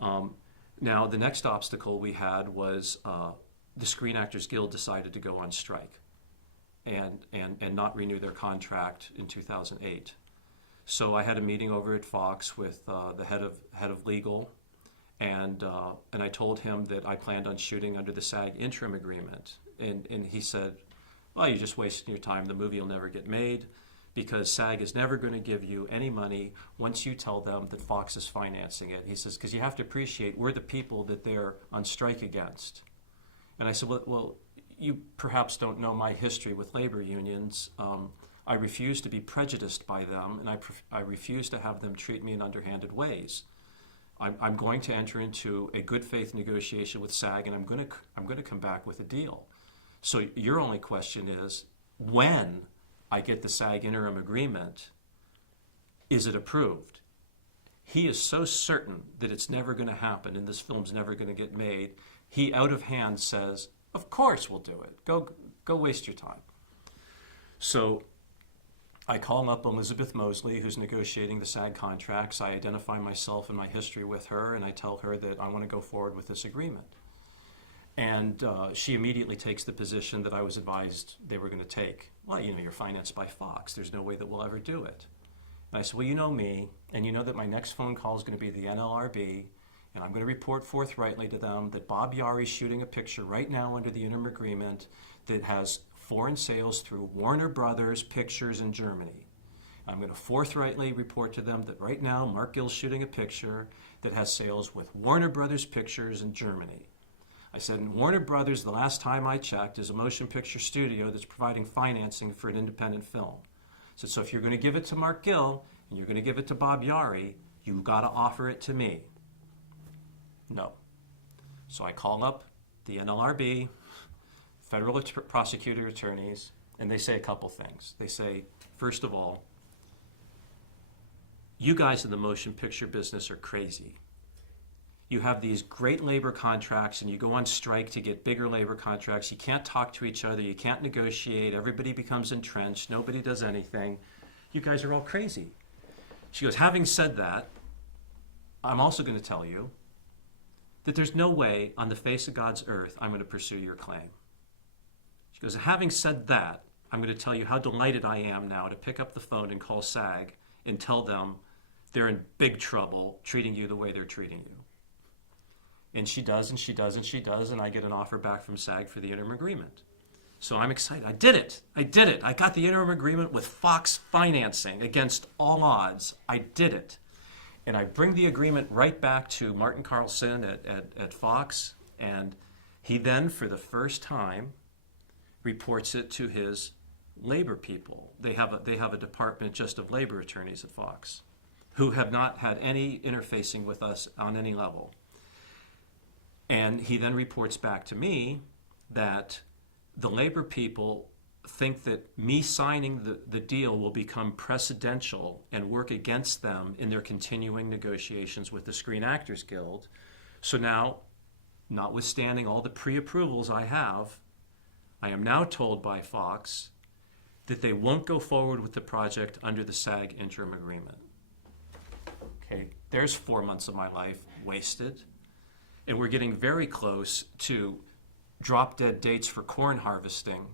Now, the next obstacle we had was the Screen Actors Guild decided to go on strike and not renew their contract in 2008. So I had a meeting over at Fox with the head of legal, and I told him that I planned on shooting under the SAG interim agreement. And he said, well, you're just wasting your time. The movie will never get made because SAG is never going to give you any money once you tell them that Fox is financing it. He says, because you have to appreciate we're the people that they're on strike against. And I said, well, you perhaps don't know my history with labor unions. I refuse to be prejudiced by them, and I refuse to have them treat me in underhanded ways. I'm going to enter into a good faith negotiation with SAG, and I'm going to come back with a deal. So your only question is, when I get the SAG interim agreement, is it approved? He is so certain that it's never going to happen and this film's never going to get made. He out of hand says, of course we'll do it. Go waste your time. So I call up Elizabeth Mosley, who's negotiating the SAG contracts. I identify myself and my history with her, and I tell her that I want to go forward with this agreement. And she immediately takes the position that I was advised they were going to take. Well, you're financed by Fox. There's no way that we'll ever do it. And I said, well, you know me, and you know that my next phone call is going to be the NLRB, and I'm going to report forthrightly to them that Bob Yari's shooting a picture right now under the interim agreement that has foreign sales through Warner Brothers Pictures in Germany. I'm going to forthrightly report to them that right now Mark Gill's shooting a picture that has sales with Warner Brothers Pictures in Germany. I said, and Warner Brothers, the last time I checked, is a motion picture studio that's providing financing for an independent film. I said, so if you're going to give it to Mark Gill and you're going to give it to Bob Yari, you've got to offer it to me. No. So I call up the NLRB, federal prosecutor attorneys, and they say a couple things. They say, first of all, you guys in the motion picture business are crazy. You have these great labor contracts and you go on strike to get bigger labor contracts. You can't talk to each other. You can't negotiate. Everybody becomes entrenched. Nobody does anything. You guys are all crazy. She goes, having said that, I'm also going to tell you that there's no way on the face of God's earth I'm going to pursue your claim. She goes, having said that, I'm going to tell you how delighted I am now to pick up the phone and call SAG and tell them they're in big trouble treating you the way they're treating you. And she does, and she does, and she does, and I get an offer back from SAG for the interim agreement. So I'm excited. I did it. I got the interim agreement with Fox financing against all odds. I did it. And I bring the agreement right back to Martin Carlson at Fox, and he then, for the first time, reports it to his labor people. They have a department just of labor attorneys at Fox who have not had any interfacing with us on any level. And he then reports back to me that the labor people think that me signing the deal will become precedential and work against them in their continuing negotiations with the Screen Actors Guild. So now, notwithstanding all the pre-approvals I am now told by Fox that they won't go forward with the project under the SAG interim agreement. Okay, there's 4 months of my life wasted. And we're getting very close to drop-dead dates for corn harvesting